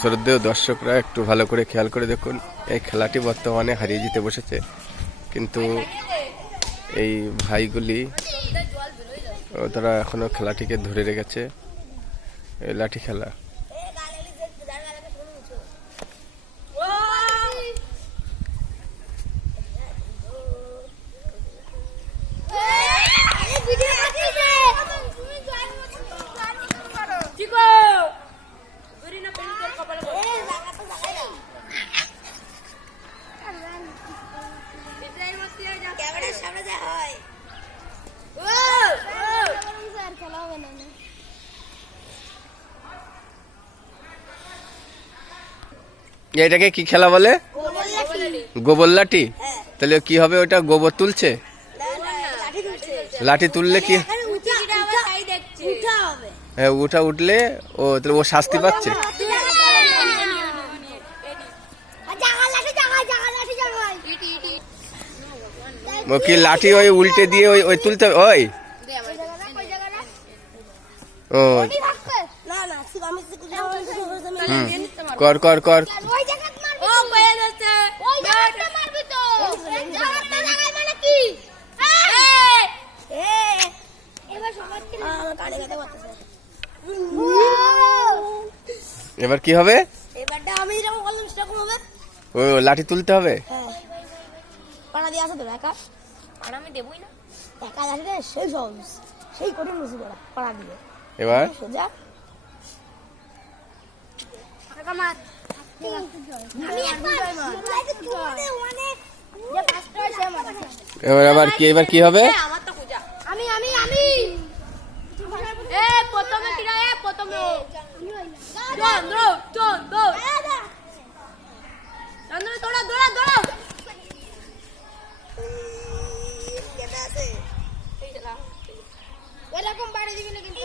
শ্রদ্ধেয় দর্শকরা একটু ভালো করে খেয়াল করে দেখুন, এই খেলাটি বর্তমানে হারিয়ে যেতে বসেছে, কিন্তু এই ভাইগুলি তারা এখনো খেলাটিকে ধরে রেখেছে। এই লাঠি খেলা এটাকে কি খেলা বলে? গোবর লাঠি। তাহলে কি হবে? ওটা গোবর তুলছে, লাঠি তুললে কি? হ্যাঁ, উঠলে ও তাহলে ও শাস্তি পাচ্ছে। ও কি লাঠি ওই উল্টে দিয়ে ওই ওই তুলতে ওই ও কর কর কর। এবার কি হবে? ও লাঠি তুলতে হবে। এবার এবার আবার কি? এবার কি হবে? এরকম বাড়ি দিবি না কিন্তু